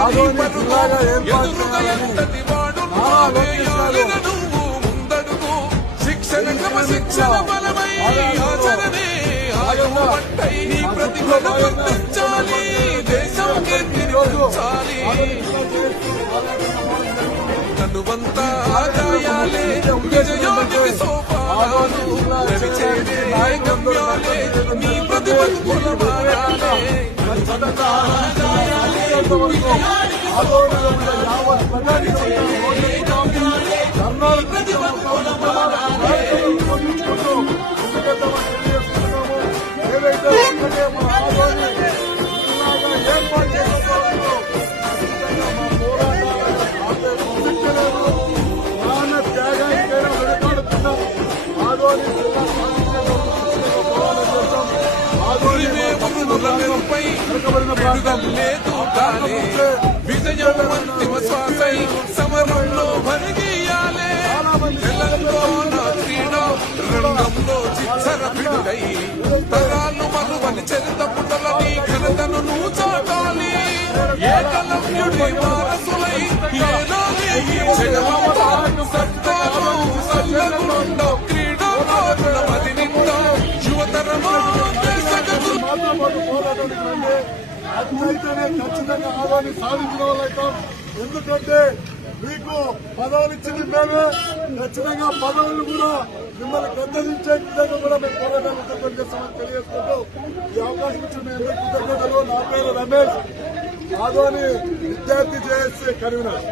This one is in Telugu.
ఆదోని జిల్లాగా ఏర్పాటు చేయాలని నారా లోకేష్ గారు ముందడుగు శిక్షణ క్రమశిక్షణ బలమై ఆచరణే ఆయువు పట్టై నీ ప్రతిభను గుర్తించాలి దేశం కీర్తించాలి కనువంతా గాయాలే విజయోని సోపానాలు రవిచేరే గమ్యాలే నీ ప్రతిభను కొలమానాలే ఏదైతే ఒక్కటే మా ఆదోని ఏర్పాటు చేసుకోవాలో ప్రాణ త్యాగానికైనా వెనుకాడుతున్నాం. ఆదోని జిల్లా విజయం అంతిమ శ్వాసై సమరంలో భరిగీయాలే తెలంగాణ క్రీడా రంగంలో చిచ్చర పిడుగై తరాలు మరువని చరిత పుటలని ఘనతను నువ్వు చాటాలి ఏకలవ్యుడి వారసులై ఏదో సత్తాలు సల్లగుండో క్రీడాకారుల మది నిండా యువతరమా అట్లయితేనే ఖచ్చితంగా ఆదాన్ని సాధించిన వాళ్ళైతాం. ఎందుకంటే మీకు పదవులు ఇచ్చింది మేమే, ఖచ్చితంగా పదవులు కూడా మిమ్మల్ని గద్దలించే విధంగా కూడా మేము పోరాటాలు ఉద్యోగం చేస్తామని తెలియజేసుకుంటూ ఈ అవకాశం ఇచ్చిన మీ అందరికీ కృతజ్ఞతలు. నా పేరు రమేష్, ఆదోని విద్యార్థి జేఏసీ కన్వీనర్.